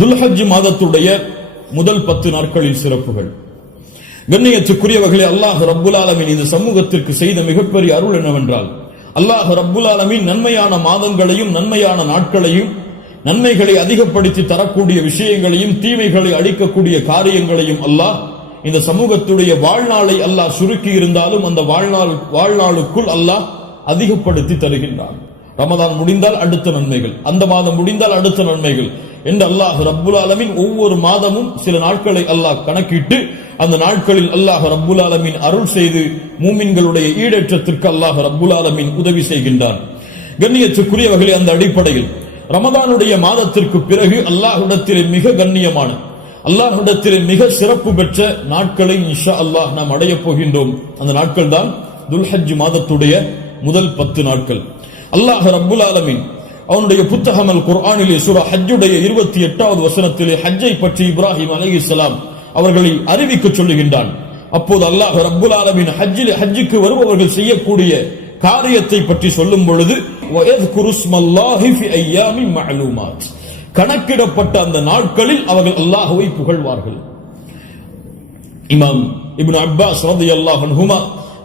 துல்ஹஜ் மாதத்துடைய முதல் 10 நாட்களில் சிறப்புகள். கண்ணியத்துக்குரியவர்களே, அல்லாஹ் ரப்புல் ஆலமீன் இந்த சமூகத்திற்கு செய்த மிகப்பெரிய அருள் என்னவென்றால், அல்லாஹ் ரப்புல் ஆலமீன் நன்மையான மாதங்களையும் நன்மையான நாட்களையும் நன்மைகளை அதிகப்படுத்தி தரக்கூடிய விஷயங்களையும் தீமைகளை அழிக்கக்கூடிய காரியங்களையும் அல்லாஹ் இந்த சமூகத்துடைய வாழ்நாளை அல்லாஹ் சுருக்கி இருந்தாலும் அந்த வாழ்நாளுக்குள் அல்லாஹ் அதிகப்படுத்தி தருகின்றான். ரமதான் முடிந்தால் அடுத்த நன்மைகள், அந்த மாதம் முடிந்தால் அடுத்த நன்மைகள் என்று அல்லாஹ் ரப்புல் ஆலமீன் ஒவ்வொரு மாதமும் சில நாட்களை அல்லாஹ் கணக்கிட்டு அந்த நாட்களில் அல்லாஹ் ரப்புல் ஆலமீன் அருள் செய்து மூமின்களுடைய ஈடேற்றத்திற்கு அல்லாஹ் ரப்புல் ஆலமீன் உதவி செய்கின்றான். கண்ணியத்துக்குரியவர்களே, அந்த அடிப்படையில் ரமதானுடைய மாதத்திற்கு பிறகு அல்லாஹ்விடத்திலே மிக கண்ணியமான, அல்லாஹ்விடத்திலே மிக சிறப்பு பெற்ற நாட்களை இன்ஷா அல்லாஹ் நாம் அடையப் போகின்றோம். அந்த நாட்கள் தான் துல்ஹஜ் மாதத்துடைய முதல் 10 நாட்கள். அல்லாஹ் ரப்புல் ஆலமீன் அவனுடைய புத்தகம் அல் குர்ஆனிலே சூரா ஹஜ்ஜுடைய 28வது வசனத்திலே ஹஜ்ஜை பற்றி இப்ராஹிம் அலைஹிஸ்ஸலாம் அவர்களை அறிவிக்க சொல்லுகின்றான். அப்போது அல்லாஹ் ரப்புல் ஆலமீன் ஹஜ்ஜுக்கு வருபவர்கள் செய்யக்கூடிய காரியத்தை பற்றி சொல்லும் பொழுது வயத்குருஸ்மல்லாஹி ஃபி அய்யாமின் மஅலூமாத், கணக்கிடப்பட்ட அந்த நாட்களில் அவர்கள் அல்லாஹ்வை புகழ்வார்கள். இமாம் இப்னு அப்பாஸ் ரலியல்லாஹு அன்ஹுமா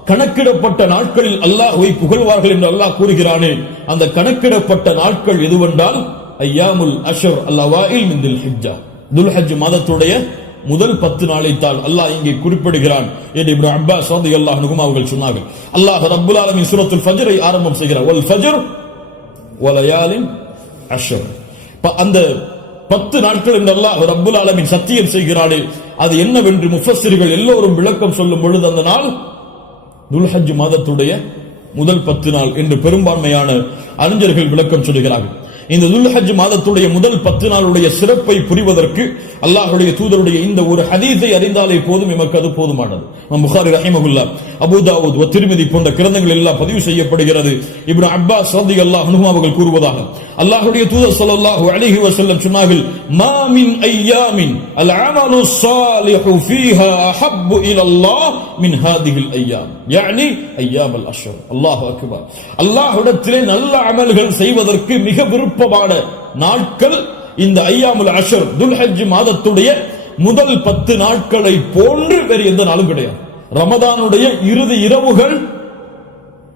கணக்கிடப்பட்ட நாட்களில் அல்லாஹ்வை புகழ்வார்கள் என்று அல்லாஹ் கூறுகிறானே, அந்த கணக்கிடப்பட்ட நாட்கள் எதுவென்றால் அய்யாமுல் அஷ்ர் அல்-அவாயில் மின் துல்ஹிஜ்ஜா, துல்ஹஜ் மாதத்துடைய முதல் 10 நாளைத்தான் அல்லாஹ் இங்கே குறிப்பிடுகிறான் என்று இப்னு அப்பாஸ் ரலியல்லாஹு அன்ஹுமா அவர்கள் சொன்னார்கள். அல்லாஹ் ரப்புல் ஆலமீன் சூரத்துல் ஃபஜ்ரை ஆரம்பம் செய்கிறார், வல் ஃபஜ்ர் வலயாலின் அஷ்ர். அந்த 10 நாட்கள் என்று அல்லாஹ் ரப்புல் ஆலமீன் சத்தியம் செய்கிறானே, அது என்னவென்று முஃபஸ்ஸிர்கள் எல்லோரும் விளக்கம் சொல்லும் பொழுது அந்த நாள் துல்ஹஜ் மாதத்துடைய முதல் 10 நாள் என்று பெரும்பான்மையான அறிஞர்கள் விளக்கம் சொல்கிறார்கள். இந்த துல்ஹஜ் மாதத்துடைய முதல் 10 நாளுடைய சிறப்பை புரிவதற்கு அல்லாஹ்வுடைய தூதருடைய இந்த ஒரு ஹதீஸை அறிந்தாலே போதும், எமக்கு அது போதுமானது. புகாரி ரஹிமஹுல்லாஹ், அபூ தாவூத், திர்மிதி போன்ற கிரந்தங்கள் எல்லாம் பதிவு செய்யப்படுகிறது. இப்னு அப்பாஸ் ரலியல்லாஹு அன்ஹு அவர்கள் கூறுவதாக, அல்லாஹ்வுடைய தூதர் ஸல்லல்லாஹு அலைஹி வஸல்லம் சொன்னார்கள், மா மின் அய்யாமின் அல் அமலு ஸாலிஹு ஃபீஹா அஹப்பு இலல்லாஹ் மின் ஹாதிஹில் அய்யாம், யானி அய்யாம் அல் அஷ்ர். அல்லாஹு அக்பர். அல்லாஹ்விடத்திலே நல்ல அமல்கள் செய்வதற்கு மிக விருப்பமான நாட்கள் இந்த அய்யாமுல் அஷ்ர், துல்ஹஜ் மாதத்துடைய முதல் 10 நாட்களை போன்று வேறு எந்த நாளும் கிடையாது. ரமதானுடைய இறுதி இரவுகள்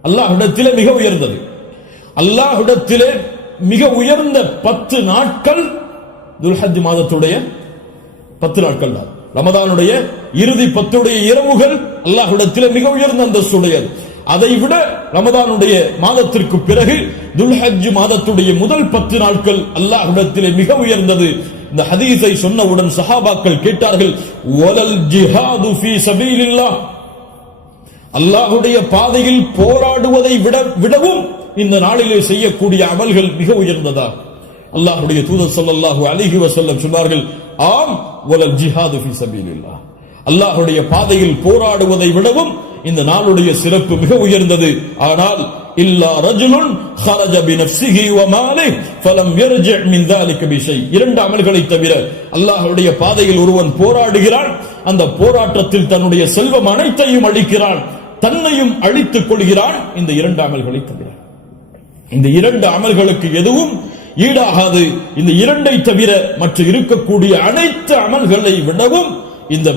அல்லாஹ்விடத்திலே மிக உயர்ந்தது. அல்லாஹ்விடத்திலே மிக உயர்ந்த 10 நாட்கள் துல்ஹஜ் மாதத்துடைய 10 நாட்கள் தான். ரமதானுடைய இறுதி 10 இரவுகள் அல்லாஹ்விடத்திலே மிக உயர்ந்த அந்தஸ்துடையது. அதைவிட ரமதானுடைய மாதத்திற்கு பிறகு துல்ஹஜ் மாதத்துடைய முதல் 10 நாட்கள் அல்லாஹ்விடத்திலே மிக உயர்ந்தது. இந்த ஹதீஸை சொன்னவுடன் சஹாபாக்கள் கேட்டார்கள், வலல் ஜிஹாது ஃபீ சபீலில்லாஹ், அல்லாஹ்வுடைய பாதையில் போராடுவதை விடவும் இந்த நாளிலே செய்யக்கூடிய அமல்கள் மிக உயர்ந்ததா? அல்லாஹ்வுடைய தூதர் ஸல்லல்லாஹு அலைஹி வஸல்லம் சொன்னார்கள், ஆம், வலல் ஜிஹாது ஃபீ சபீலில்லாஹ், அல்லாஹ்வுடைய பாதையில் போராடுவதை விடவும் இந்த நாளுடைய சிறப்பு மிக உயர்ந்தது. ஆனால் இல்லா ரஜுலுன் خرج بنفسه وماله فلم يرجع من ذلك بشيء, 2 அமல்களை தவிர அல்லாஹ்வுடைய பாதையில் ஒருவன் போராடுகிறான், அந்த போராட்டத்தில் தன்னுடைய செல்வம் அனைத்தையும் அழிக்கிறான், தன்னையும் அழித்துக் கொள்கிறான், இந்த 2 அமல்களை தவிர. இந்த 2 அமல்களுக்கு எதுவும் ஈடாகாது. இந்த 2ஐ தவிர மற்ற இருக்கக்கூடிய அனைத்து அமல்களை விடவும் இந்த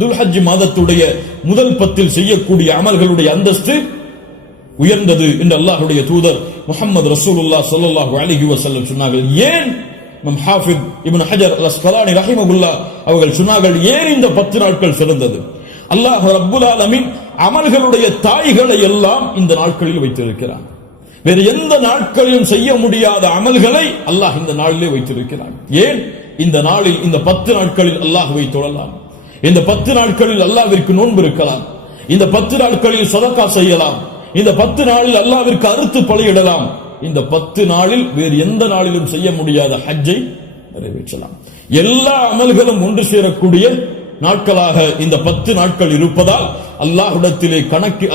துல்ஹஜ் மாதத்துடைய முதல் 10 செய்யக்கூடிய அமல்களுடைய அந்தஸ்து உயர்ந்தது என்று அல்லாஹ்வுடைய தூதர் முஹம்மது ரசூலுல்லாஹ் ஸல்லல்லாஹு அலைஹி வஸல்லம் சொன்னார்கள். ஏன் இமாம் ஹாஃபிஸ் இப்னு ஹஜர் அல் அஸ்கலானி ரஹிமஹுல்லாஹ் அவர்கள் சொன்னார்கள், ஏன் இந்த 10 நாட்கள் சிறந்தது? அல்லாஹ் ரப்புல் ஆலமீன் அமல்களுடைய தாய்களை எல்லாம் இந்த நாட்களில் வைத்திருக்கிறான். வேறு எந்த நாட்களிலும் செய்ய முடியாத அமல்களை அல்லாஹ் இந்த நாளிலே வைத்திருக்கிறான். ஏன்? இந்த நாளில், இந்த 10 நாட்களில் அல்லாஹ்வை தொழலாம், இந்த 10 நாட்களில் அல்லாஹ்விற்கு நோன்பு இருக்கலாம், இந்த 10 நாட்களில் சதகா செய்யலாம், இந்த 10 நாளில் அல்லாஹ்விற்கு அறுத்து பலியிடலாம், இந்த 10 நாளில் வேறு எந்த நாளிலும் செய்ய முடியாத ஹஜ்ஜை நிறைவேற்றலாம். எல்லா அமல்களும் ஒன்று சேரக்கூடிய நாட்களாக இந்த 10 நாட்கள் இருப்பதால் அல்லாஹ்விடத்திலே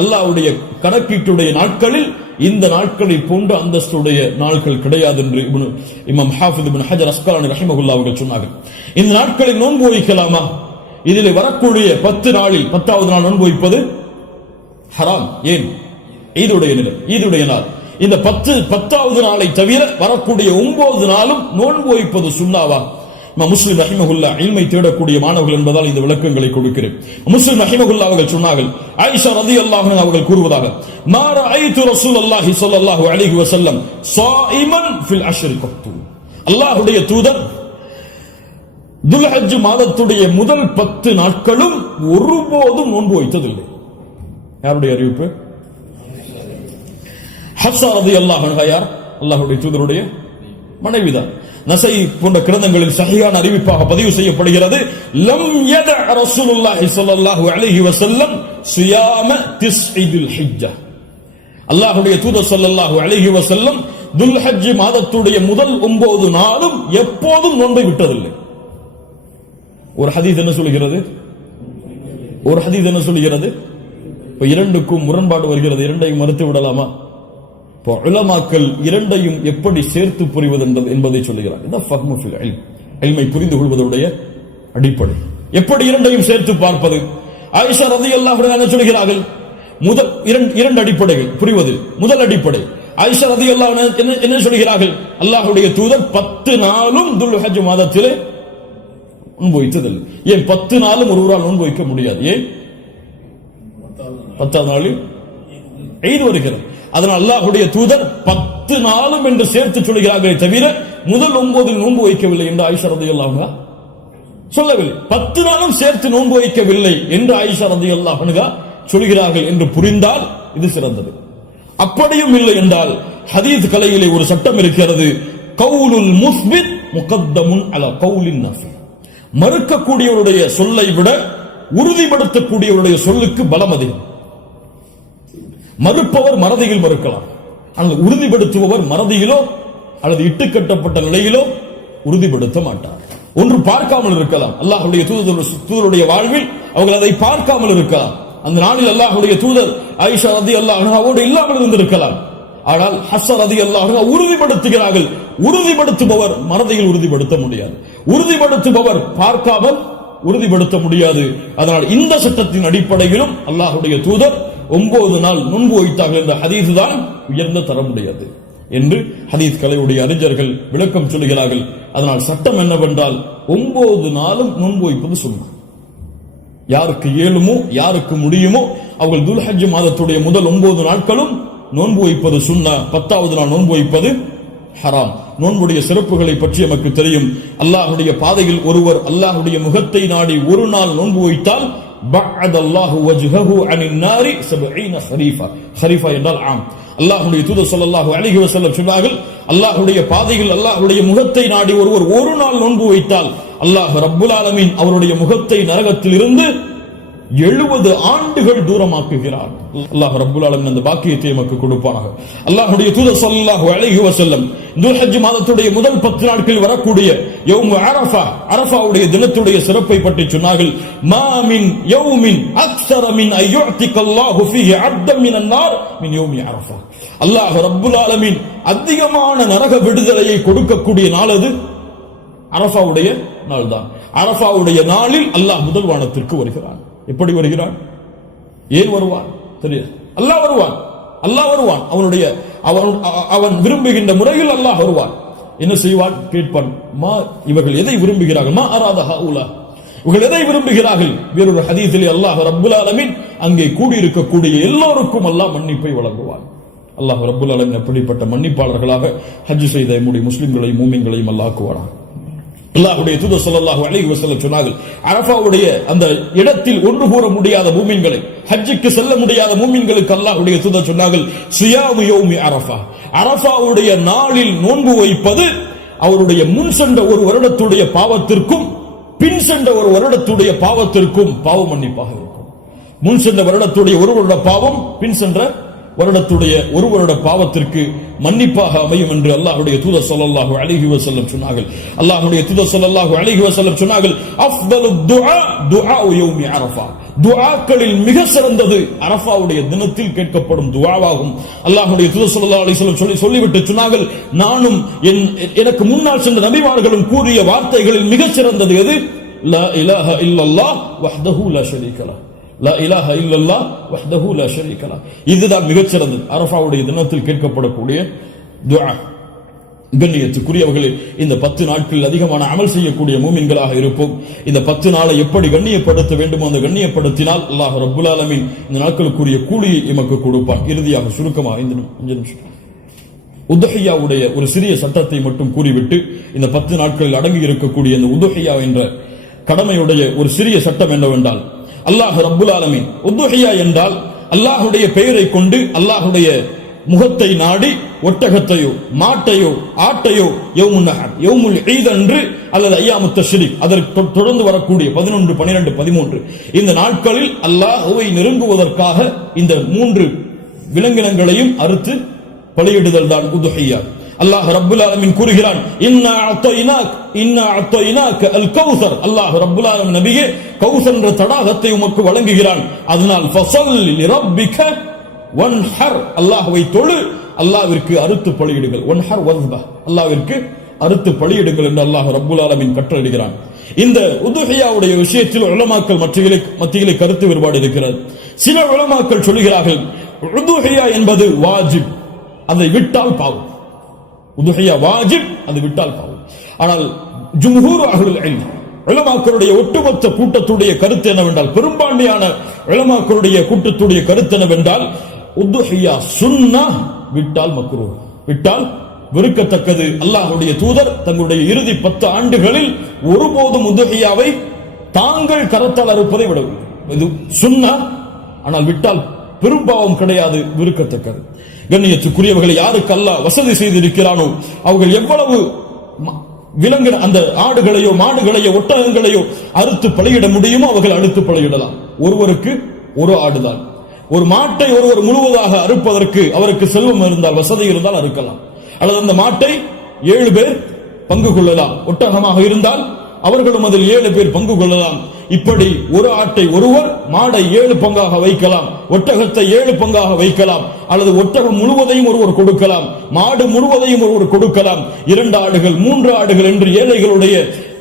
அல்லாஹ்வுடைய கணக்கீட்டுடைய நாட்களில் இந்த நாட்களை போன்ற அந்தஸ்துடைய நாட்கள் கிடையாது என்று இமாம் ஹாஃபிஸ் இப்னு ஹஜர் அஸ்கலானி ரஹிமஹுல்லாஹ் அவர்கள் சொன்னார்கள். இந்த நாட்களில் நோன்பு வைக்கலாமா? இதில் வரக்கூடிய 10 நாளில் 10வது நாள் நோன்பு வைப்பது ஹராம். ஏன்? ஈதுடைய நாள். இந்த 10வது நாளை தவிர வரக்கூடிய 9 நாளும் நோன்பு வைப்பது சுன்னாவா? முஸ்லிம் ரஹிமஹுல்லா இல்மை தேடக்கூடிய மாணவர்கள் என்பதால் இந்த விளக்கங்களை கொடுக்கிறேன். முஸ்லிம் ரஹிமஹுல்லா அவர்கள் சொன்னார்கள், ஆயிஷா ரலியல்லாஹு அன்ஹா அவர்கள் கூறுவதாக, மா ரஅய்து ரசூலுல்லாஹி ஸல்லல்லாஹு அலைஹி வஸல்லம் ஸாயிமன் ஃபில் அஷ்ரி கத்து. அல்லாஹ்வுடைய தூதர் துல்ஹஜ் மாதத்துடைய முதல் 10 நாட்களும் ஒருபோதும் நோன்பு வைத்ததில்லை. யாருடைய அறிவிப்பு? ஹப்ஸா ரலியல்லாஹு அன்ஹா யார்? அல்லாஹ்வுடைய தூதருடைய மனைவிதான். நஸை போன்ற கிரந்தங்களில் சஹீஹான அறிவிப்பாக பதிவு செய்யப்படுகிறது, லம் யத ரசூலுல்லாஹி ஸல்லல்லாஹு அலைஹி வஸல்லம் சியாம திஸ்இல் ஹிஜ்ஜா. அல்லாஹ்வுடைய தூதர் ஸல்லல்லாஹு அலைஹி வஸல்லம் துல்ஹஜ் மாதத்துடைய முதல் 9 நாளும் எப்போதும் நோன்பை விட்டதில்லை. ஒரு ஹதீஸ் என்ன சொல்கிறது? இப்ப இரண்டுக்கும் முரண்பாடு வருகிறது. இரண்டையும் மறுத்து விடலாமா? இப்போ உலமாக்கள் இரண்டையும் எப்படி சேர்த்து புரிவது என்பதை சொல்லுகிறார். இதான் ஃபஹ்மு ஃபில் இல்ம், இல்மை புரிந்து கொள்வதுடைய அடிப்படை. எப்படி இரண்டையும் சேர்த்து பார்ப்பது? ஆயிஷா ரலியல்லாஹு அன்ஹா சொல்கிறார்கள், முதல் இரண்டு அடிப்படைகள் புரிவது. முதல் அடிப்படை, ஆயிஷா ரலியல்லாஹு அன்ஹா என்ன சொல்கிறார்கள்? அல்லாஹ்வுடைய தூதர் 10 நாளும் துல்ஹஜ் மாதத்திலே நோன்பு வைத்ததில்லை. ஏன் 10 நாளும் ஒருவரால் நோன்பு வைக்க முடியாது? ஏன்? 10ஆவது நாளில் ஈத் வருகிறது. அதனால் அல்லாஹ்வுடைய தூதர் 10 நாளும் என்று சேர்த்து சொல்கிறார்களே தவிர முதல் 9 நோன்பு வைக்கவில்லை என்று ஆயிஷா ரலியல்லாஹு அன்ஹா சொல்லவில்லை. 10 நாளும் சேர்த்து நோன்பு வைக்கவில்லை என்று ஆயிஷா ரலியல்லாஹு அன்ஹா சொல்கிறார்கள் என்று புரிந்தால் இது சிறந்தது. அப்படியும் இல்லை என்றால் ஹதீஸ் கலையிலே ஒரு சட்டம் இருக்கிறது, கவுலுல் முஸ்பித் முகத்தமுன் அலா கவுலின் நஃபி. மறுக்கக்கூடியவருடைய சொல்லை விட உறுதிப்படுத்தக்கூடியவருடைய சொல்லுக்கு பலம் அதிகம். மறுப்பவர் மறதியில் மறுக்கலாம், ஆனால் உறுதிப்படுத்துபவர் மறதியிலோ அல்லது இட்டுக்கட்டப்பட்ட நிலையிலோ உறுதிப்படுத்த மாட்டார். ஒன்று பார்க்காமல் இருக்கலாம், அல்லாஹ்வுடைய தூதருடைய வாழ்வில் அவர்கள் அதை பார்க்காமல் இருக்கலாம். அந்த நாளில் அல்லாஹ்வுடைய தூதர் ஆயிஷா ரலியல்லாஹு அன்ஹாவோடு இல்லாமல் இருந்திருக்கலாம். ஆனால் ஹப்ஸா ரலியல்லாஹு அன்ஹா உறுதிப்படுத்துகிறார்கள். உறுதிப்படுத்துபவர் மறதியில் உறுதிப்படுத்த முடியாது, உறுதிப்படுத்துபவர் பார்க்காமல் உறுதிப்படுத்த முடியாது. அதனால் இந்த சட்டத்தின் அடிப்படையிலும் அல்லாஹ்வுடைய தூதர் 9 நாள் நோன்பு வைத்தார்கள் என்ற ஹதீஸ் தான் உயர்ந்த தரமுடையது என்று ஹதீஸ் கலையுடைய அறிஞர்கள் விளக்கம் சொல்கிறார்கள். அதனால் சட்டம் என்னவென்றால் 9 நாளும் நோன்பு வைப்பது சுன்னா. யாருக்கு இயலுமோ யாருக்கு முடியுமோ அவர்கள் துல்ஹஜ் மாதத்துடைய முதல் 9 நாட்களும் நோன்பு வைப்பது சுன்னா. 10வது நாள் நோன்பு வைப்பது ஹராம். நோன்புடைய சிறப்புகளை பற்றி நமக்கு தெரியும். அல்லாஹ்வுடைய பாதையில் ஒருவர் அல்லாஹ்வுடைய முகத்தை நாடி ஒரு நாள் நோன்பு வைத்தால் பஅதல்லாஹு வஜ்ஹஹு அனின் நாரி 70 ஹரீஃபா. ஹரீஃபா என்றால் ஆம். அல்லாஹ்வுடைய தூதர் ஸல்லல்லாஹு அலைஹி வஸல்லம் சொன்னார்கள், அல்லாஹ்வுடைய பாதையில் அல்லாஹ்வுடைய முகத்தை நாடி ஒருவர் ஒரு நாள் நோன்பு வைத்தால் அல்லாஹ் ரப்புல் ஆலமீன் அவருடைய முகத்தை நரகத்தில் இருந்து 70 ஆண்டுகள் தூரமாக்குகிறார். அல்லாஹ் ரப்புல் ஆலமீன் அந்த பாக்கியத்தை நமக்கு கொடுப்பானாக. அல்லாஹ்வுடைய தூதர் ஸல்லல்லாஹு அலைஹி வஸல்லம் துல்ஹஜ் மாதத்துடைய முதல் 10 நாட்களில் வரக்கூடிய யௌம் அரஃபா, அரஃபாவுடைய தினத்துடைய சிறப்பை பற்றி சொன்னார்கள். மா மின் யௌமின் அக்ஸர மின் அய்யுஅதிகல்லாஹு ஃபீஹி அப்தன் மினன் நார் மின் யௌமி அரஃபா. அல்லாஹ் ரப்புல் ஆலமீன் அதிகமான நரக விடுதலையை கொடுக்கக்கூடிய நாள் அது அரஃபாவுடைய நாள் தான். அரஃபாவுடைய நாளில் அல்லாஹ் முதல் வானத்திற்கு வருகிறான். எப்படி வருகிறான்? ஏன் வருவான் தெரியாது. அல்லாஹ் வருவான், அல்லாஹ் வருவான். அவன் விரும்புகின்ற முறையில் அல்லாஹ் வருவான். என்ன செய்வான்? கேட்பான், மா இவர்கள் எதை விரும்புகிறார்கள்? மா அராத ஹவுலா, இவர்கள் எதை விரும்புகிறார்கள்? வேறொரு ஹதீஸிலே அல்லாஹ் ரப்புல் ஆலமீன் அங்கே கூடியிருக்கக்கூடிய எல்லோருக்கும் அல்லாஹ் மன்னிப்பை வழங்குவான். அல்லாஹ் ரப்புல் ஆலமீன் அப்படிப்பட்ட மன்னிப்பாளர்களாக ஹஜ் செய்த நம்முடைய முஸ்லிம்களையும் மூமின்களையும் அல்லாஹ் ஆக்குவானாக. அல்லாஹ்வுடைய தூதர் ஸல்லல்லாஹு அலைஹி வஸல்லம் சொன்னார்கள், அரஃபாவுடைய அந்த இடத்தில் ஒன்று கூற முடியாத மூமின்களை, ஹஜ்ஜுக்கு செல்ல முடியாத மூமின்களுக்கு அல்லாஹ்வுடைய தூதர் சொன்னார்கள், சியாமு யௌமி அரஃபா, அரஃபாவுடைய நாளில் நோன்பு வைப்பது அவருடைய முன் சென்ற ஒரு வருடத்துடைய பாவத்திற்கும் பின் சென்ற ஒரு வருடத்துடைய பாவத்திற்கும் பாவ மன்னிப்பாக இருக்கும். முன் சென்ற வருடத்துடைய ஒரு வருட பாவம் பின் சென்ற வருடத்துடைய ஒரு வருட பாவத்திற்கு மன்னிப்பாக அமையும் என்று அல்லாஹ்வுடைய தூதர் ஸல்லல்லாஹு அலைஹி வஸல்லம் சொன்னார்கள். அல்லாஹ்வுடைய தூதர் ஸல்லல்லாஹு அலைஹி வஸல்லம் சொன்னார்கள், அஃதலு துஆ துஆஉ யௌமி அரஃபா, துஆக்களில் மிக சிறந்தது அரஃபாவுடைய தினத்தில் கேட்கப்படும் துஆவாகும். அல்லாஹ்வுடைய தூதர் ஸல்லல்லாஹு அலைஹி வஸல்லம் சொல்லிவிட்டு சொன்னார்கள், நானும் எனக்கு முன்னால் சென்ற நபிமார்களும் கூறிய வார்த்தைகளில் மிக சிறந்தது எது? லா இலாஹ இல்லல்லாஹ் வஹ்தஹு லா ஷரீக லஹ், லா இலாஹ இல்லல்லாஹ் வஹ்தஹு லா ஷரீக லஹ். இதுதான் மிகச் சிறந்தது அரஃபாவுடைய தினத்தில் கேட்கப்படக்கூடிய துஆ. கண்ணியத்துக்குரியவர்களே, இந்த 10 நாட்களில் அதிகமான அமல் செய்யக்கூடிய மூமின்களாக இருப்போம். இந்த 10 நாளை எப்படி கண்ணியப்படுத்த வேண்டுமோ அந்த கண்ணியப்படுத்தினால் அல்லாஹ் ரப்புல் ஆலமீன் இந்த நாட்களுக்குரிய கூலியை எமக்கு கொடுப்பான். இறுதியாக சுருக்கமாக 5 நிமிஷம் உதுஹியாவுடைய ஒரு சிறிய சட்டத்தை மட்டும் கூறிவிட்டு இந்த 10 நாட்களில் அடங்கி இருக்கக்கூடிய இந்த உதுஹியா என்ற கடமையுடைய ஒரு சிறிய சட்டம் என்னவென்றால், அல்லாஹ் ரப்புல் ஆலமீன் உதுஹியா என்றால் அல்லாஹுடைய பெயரை கொண்டு அல்லாஹுடைய முகத்தை நாடி ஒட்டகத்தையோ மாட்டையோ ஆட்டையோ யௌமுன் நஹர் யௌமுல் ஈத் அன்று அல்லது அய்யாமுத் தஷ்ரீக் அதற்கு தொடர்ந்து வரக்கூடிய 11, 12, 13 இந்த நாட்களில் அல்லாஹ்வை நெருங்குவதற்காக இந்த 3 விலங்கினங்களையும் அறுத்து பலியிடுதல் தான் உதுஹியா. அல்லாஹ் ரப்புல் ஆலமீன் கூறுகிறான், இன்னா அத்தைனாக அல் கௌசர். அல்லாஹ் ரப்புல் ஆலமீன் நபியே கௌசர் என்ற தடாகத்தை உமக்கு வழங்குகிறான். அதனால் ஃபஸல்லி லிரப்பிக வன்ஹர், அல்லாஹ்வை தொழு, அல்லாஹ்விற்கு அறுத்து பலியிடுங்கள். வன்ஹர் வஸ்பஹ், அல்லாஹ்விற்கு அறுத்து பலியிடுங்கள் என்று அல்லாஹ் ரப்புல் ஆலமீன் கட்டளையிடுகிறான். இந்த உதுஹியாவுடைய விஷயத்தில் உலமாக்கள் மத்தியிலே கருத்து வேறுபாடு இருக்கிறது. சில உலமாக்கள் சொல்கிறார்கள் உதுஹியா என்பது வாஜிப், அதை விட்டால் பாவம். உதுஹியா வாஜிப், அது விட்டால் பாவம். ஆனால் ஜும்ஹூர் அஹ்லுல் இல்ம் உலமாக்களுடைய ஒட்டுமொத்த கூட்டத்துடைய கருத்து என்னவென்றால், பெரும்பான்மையான உலமாக்களுடைய கூட்டத்துடைய கருத்து என்னவென்றால், உதுஹியா சுன்னah, விட்டால் மக்ரூஹ், விட்டால் வெறுக்கத்தக்கது. அல்லாஹ்வுடைய தூதர் தங்களுடைய இறுதி 10 ஆண்டுகளில் ஒருபோதும் உதுஹியாவை தாங்கள் கரத்தால் அறுப்பதை விடவில்லை. இது சுன்னah, ஆனால் விட்டால் பெரும்பாவம் கிடையாது, வெறுக்கத்தக்கது. கண்ணியத்துக்குரியவர்களை யாருக்கு அல்லாஹ் வசதி செய்திருக்கிறானோ அவர்கள் எவ்வளவு விலங்கு அந்த ஆடுகளையோ மாடுகளையோ ஒட்டகங்களையோ அறுத்து பலியிட முடியுமோ அவர்கள் அறுத்து பலியிடலாம். ஒருவருக்கு ஒரு ஆடுதான். ஒரு மாட்டை ஒருவர் முழுவதாக அறுப்பதற்கு அவருக்கு செல்வம் இருந்தால், வசதி இருந்தால் அறுக்கலாம். அல்லது அந்த மாட்டை 7 பேர் பங்கு கொள்ளலாம். ஒட்டகமாக இருந்தால் அவர்களும் அதில் 7 பேர் பங்கு கொள்ளலாம். இப்படி ஒரு ஆட்டை ஒருவர், மாடை 7 பங்காக வைக்கலாம், ஒட்டகத்தை 7 பங்காக வைக்கலாம். அல்லது ஒட்டகம் முழுவதையும் ஒருவர் கொடுக்கலாம், மாடு முழுவதையும் ஒருவர் கொடுக்கலாம். 2 ஆடுகள் 3 ஆடுகள் என்று ஏழைகளுடைய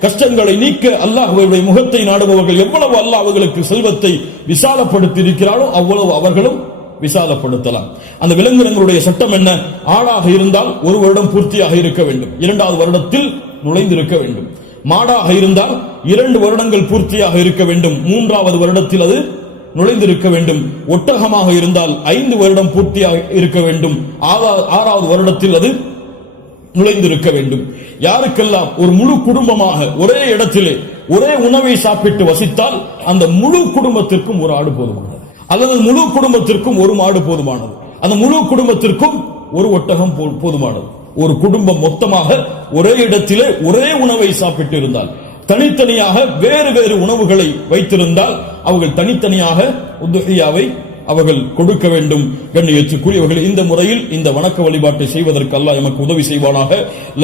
கஷ்டங்களை நீக்க அல்லாஹ்வுடைய முகத்தை நாடுபவர்கள் எவ்வளவு அல்லாஹ் அவர்களுக்கு செல்வத்தை விசாலப்படுத்தி இருக்கிறாரோ அவ்வளவு அவர்களும் விசாலப்படுத்தலாம். அந்த விலங்கினங்களுடைய சட்டம் என்ன? ஆடாக இருந்தால் 1 வருடம் பூர்த்தியாக இருக்க வேண்டும், 2வது வருடத்தில் நுழைந்திருக்க வேண்டும். மாடாக இருந்தால் 2 வருடங்கள் பூர்த்தியாக இருக்க வேண்டும், 3வது வருடத்தில் அது நுழைந்திருக்க வேண்டும். ஒட்டகமாக இருந்தால் 5 வருடம் பூர்த்தியாக இருக்க வேண்டும், 6வது வருடத்தில் அது நுழைந்திருக்க வேண்டும். யாருக்கெல்லாம் ஒரு முழு குடும்பமாக ஒரே இடத்திலே ஒரே உணவை சாப்பிட்டு வசித்தால் அந்த முழு குடும்பத்திற்கும் ஒரு ஆடு போதுமானது, அல்லது முழு குடும்பத்திற்கும் ஒரு மாடு போதுமானது, அந்த முழு குடும்பத்திற்கும் ஒரு ஒட்டகம் போதுமானது. ஒரு குடும்பம் மொத்தமாக ஒரே இடத்திலே ஒரே உணவை சாப்பிட்டு இருந்தால், தனித்தனியாக வேறு வேறு உணவுகளை வைத்திருந்தால் அவர்கள் தனித்தனியாக உதுஹியாவை அவர்கள் கொடுக்க வேண்டும். கண்ணியத்துக்குரியவர்கள், இந்த முறையில் இந்த வணக்க வழிபாட்டை செய்வதற்கு அல்லாஹ் எமக்கு உதவி செய்வானாக.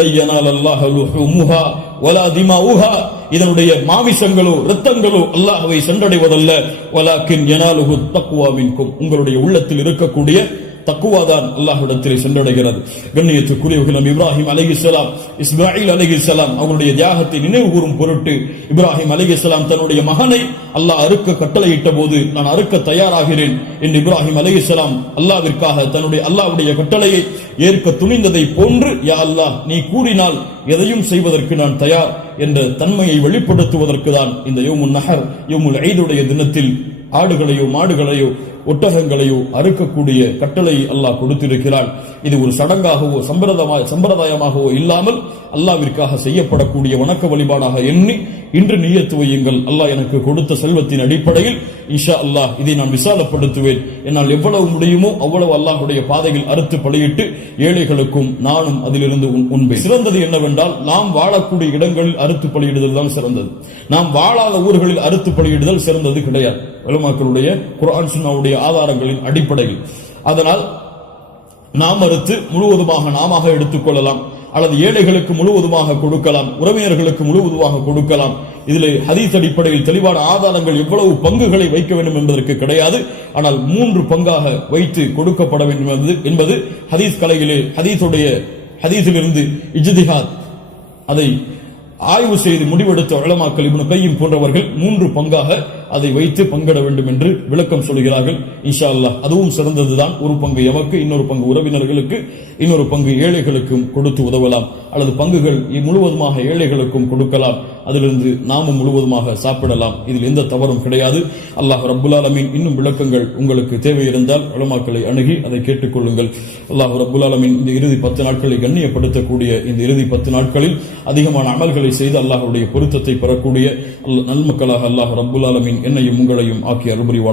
லை யனாலல்லாஹு லுஹூமுஹா வலா திமாஉஹா, இதனுடைய மாமிசங்களோ இரத்தங்களோ அல்லாஹ்வை சென்றடைவதல்ல. வலாக்கின் யனாலுஹு தக்வா மின்கும், உங்களுடைய உள்ளத்தில் இருக்கக்கூடிய தக்குவாதான் அல்லாஹ்விடத்திலே சென்றடைகிறது. கண்ணியத்துக்குரியவர்கள், நபி இப்ராஹிம் அலைஹிஸ்ஸலாம், இஸ்மாயில் அலைஹிஸ்ஸலாம் அவருடைய தியாகத்தை நினைவு கூறும் பொருட்டு இப்ராஹிம் அலைஹிஸ்ஸலாம் தன்னுடைய மகனை அல்லாஹ் அறுக்க கட்டளையிட்ட போது நான் அறுக்க தயாராகிறேன் என்று இப்ராஹிம் அலைஹிஸ்ஸலாம் அல்லாஹ்விற்காக தன்னுடைய அல்லாஹ்வுடைய கட்டளையை ஏற்க துணிந்ததை போன்று, யா அல்லாஹ் நீ கூறினால் எதையும் செய்வதற்கு நான் தயார் என்ற தன்மையை வெளிப்படுத்துவதற்கு தான் இந்த யௌமுன் நஹர் யௌமுல் ஈதுடைய தினத்தில் ஆடுகளையோ மாடுகளையோ ஒட்டகங்களையோ அறுக்கக்கூடிய கட்டளை அல்லாஹ் கொடுத்திருக்கிறான். இது ஒரு சடங்காகவோ சம்பிரதாயமாகவோ இல்லாமல் அல்லாஹ்விற்காக செய்யப்படக்கூடிய வணக்க வழிபாடாக எண்ணி இன்று நியத்து வையுங்கள். அல்லாஹ் எனக்கு கொடுத்த செல்வத்தின் அடிப்படையில் இன்ஷா அல்லாஹ் இதை நான் விசாலப்படுத்துவேன். என்னால் எவ்வளவு முடியுமோ அவ்வளவு அல்லாஹ்வுடைய பாதையில் அறுத்து பலியிட்டு ஏழைகளுக்கும் நானும் அதிலிருந்து உண்பேன். சிறந்தது என்னவென்றால், நாம் வாழக்கூடிய இடங்களில் அறுத்து பலியிடுதல் தான் சிறந்தது. நாம் வாழாத ஊர்களில் அறுத்து பலியிடுதல் சிறந்தது கிடையாது, உலமாக்களுடைய குர்ஆன் சுன்னாவுடைய ஆதாரங்களின் அடிப்படையில். அதனால் நாம் அறுத்து முழுவதுமாக நாம எடுத்துக்கொள்ளலாம், அல்லது ஏழைகளுக்கு முழுவதுமாக கொடுக்கலாம், உறவினர்களுக்கு முழுவதுமாக கொடுக்கலாம். இதில் ஹதீஸ் அடிப்படையில் தெளிவான ஆதாரங்கள் எவ்வளவு பங்குகளை வைக்க வேண்டும் என்பதற்கு கிடையாது. ஆனால் 3 பங்காக வைத்து கொடுக்கப்பட வேண்டும் என்பது ஹதீஸ் கலையிலே ஹதீஸிலிருந்து இஜ்திஹாத் அதை ஆய்வு செய்து முடிவெடுத்த உலமாக்கள் இப்னு கையும் போன்றவர்கள் 3 பங்காக அதை வைத்து பங்கிட வேண்டும் என்று விளக்கம் சொல்கிறார்கள். இன்ஷா அல்லாஹ் அதுவும் சிறந்ததுதான். ஒரு பங்கு எமக்கு, இன்னொரு பங்கு உறவினர்களுக்கு, இன்னொரு பங்கு ஏழைகளுக்கும் கொடுத்து உதவலாம். அல்லது பங்குகள் முழுவதுமாக ஏழைகளுக்கும் கொடுக்கலாம். அதிலிருந்து நாமும் முழுவதுமாக சாப்பிடலாம். இதில் எந்த தவறும் கிடையாது. அல்லாஹ் ரப்புல் ஆலமீன் இன்னும் விளக்கங்கள் உங்களுக்கு தேவை இருந்தால் உலமாக்களை அணுகி அதை கேட்டுக்கொள்ளுங்கள். அல்லாஹ் ரப்புல் ஆலமீன் இந்த இறுதி 10 நாட்களை கண்ணியப்படுத்தக்கூடிய இந்த இறுதி 10 நாட்களில் அதிகமான அமல்களை செய்து அல்லாஹ்வுடைய பொருத்தத்தை பெறக்கூடிய நல்மக்களாக அல்லாஹ் ரப்புல் ஆலமீன் என்னையும் உங்களையும் ஆக்கி அருள் புரிவானாக.